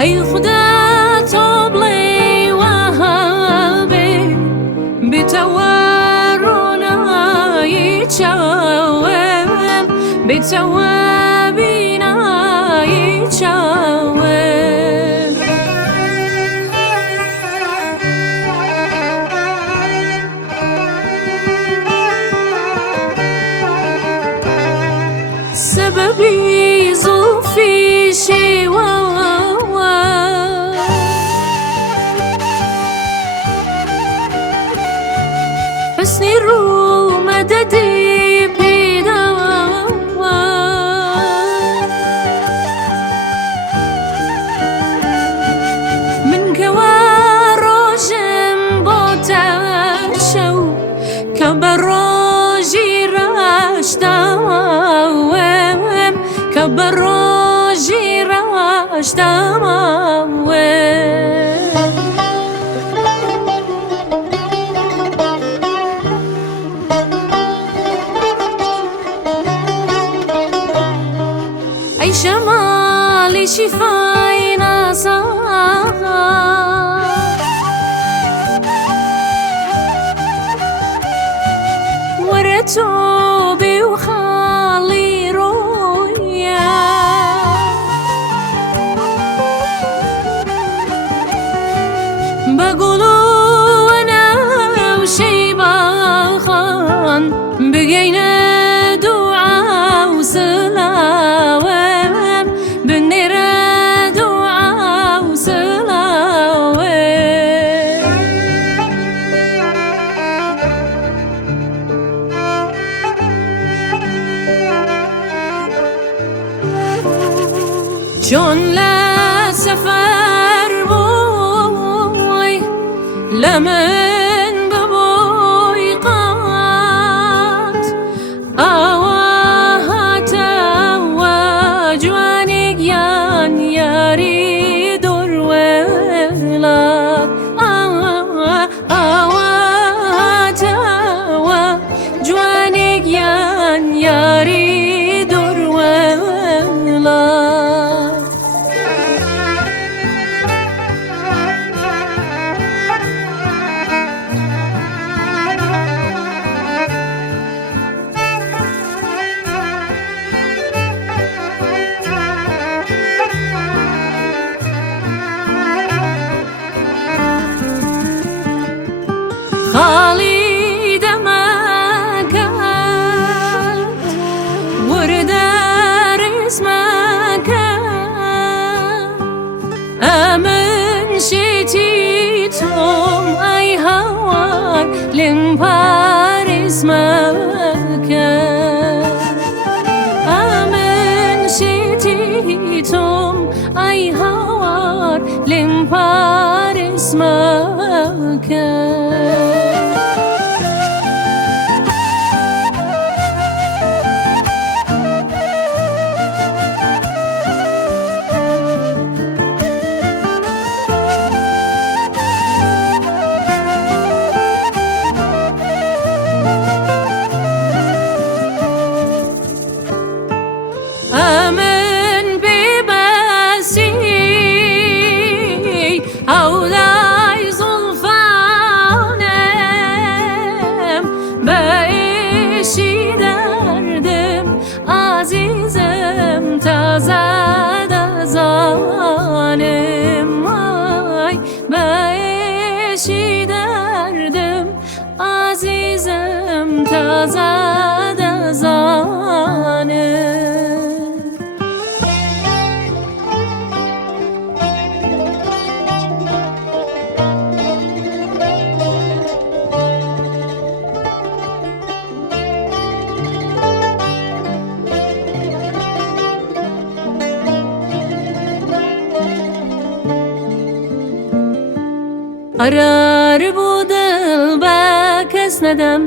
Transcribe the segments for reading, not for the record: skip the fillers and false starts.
ای خدا تو بلی وهابی بتوارونای چاوم بتوابینای چاوم سببي ظروفي شوا حسني رو مددي بيدا من كواروجم بوتاشو كبروجي راشتاوم كبروجي راشتاوم أي شمالي شفاي ناسا ورتو بي وخالي رويا بقولوا أنا وشي باخان بقينا دعاء وسلام بالنيرة دعاء وسلام جون لا سفر بوي لمن ببوي قات آوات وجوانك يان ياري دور ولات آوات وجوانك يان ياري دور ولات خالي دمك وردار اسمك أمن شتيتهم أي هوار لنبار اسمك أمن شتيتهم أي هوار لنبار اسمك أمن ببسي أولاي زلفانم بإيشي دردم عزيزم تازد زانم وای بإيشي دردم عزيزم تازد زانم قرار بود با کس ندم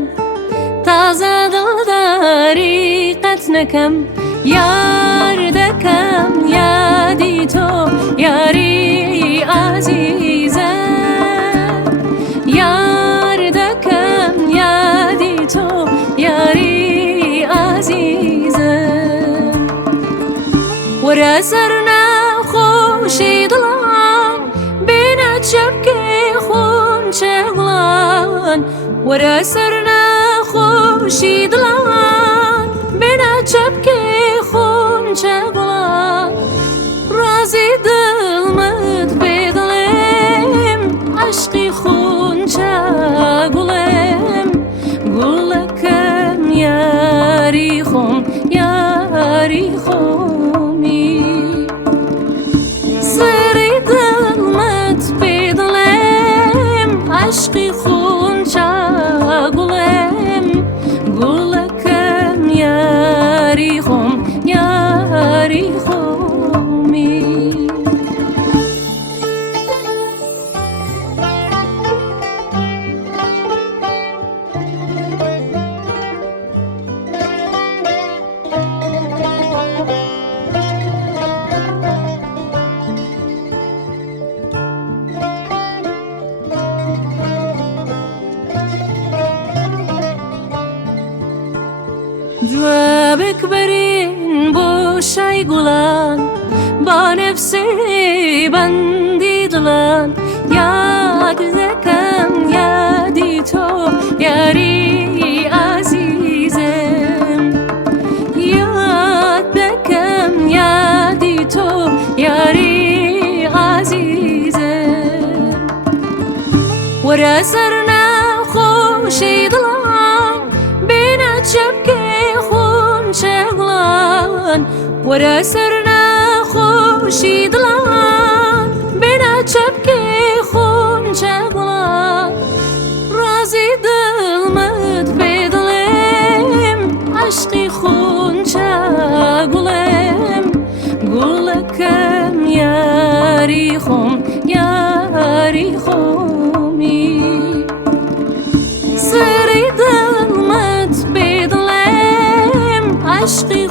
تازه دلداری قط نکم یار دکم یادی تو یاری عزیزم یار دکم یادی تو یاری عزیزم ورا سرنا خوشی دلم شبكي خون شغلان ورا سرنا خوشي دلان بنا شبكي خون شغلان رازي دلمت بدلم عشقي خون شغلم قولكم ياري خم ياري خمي سري دلمت بدلم عشقي خون شغلم قولكم ياري خم ياري خمي جوابك برين بوشاي قولان بنفسي بندي دلان ياد ذكم يادي تو ياري عزيزم ياد ذكم يادي تو ياري عزيزم ورا سرنا خوشي دلان بنا شبكي خون شغلان ورا سرنا خوشي دلان بنا شبكي خون شغلان رازي دلمت بدلم عشقي خون شغلم قولكم ياري خم ياري خمي سري دلمت بدلم عشقي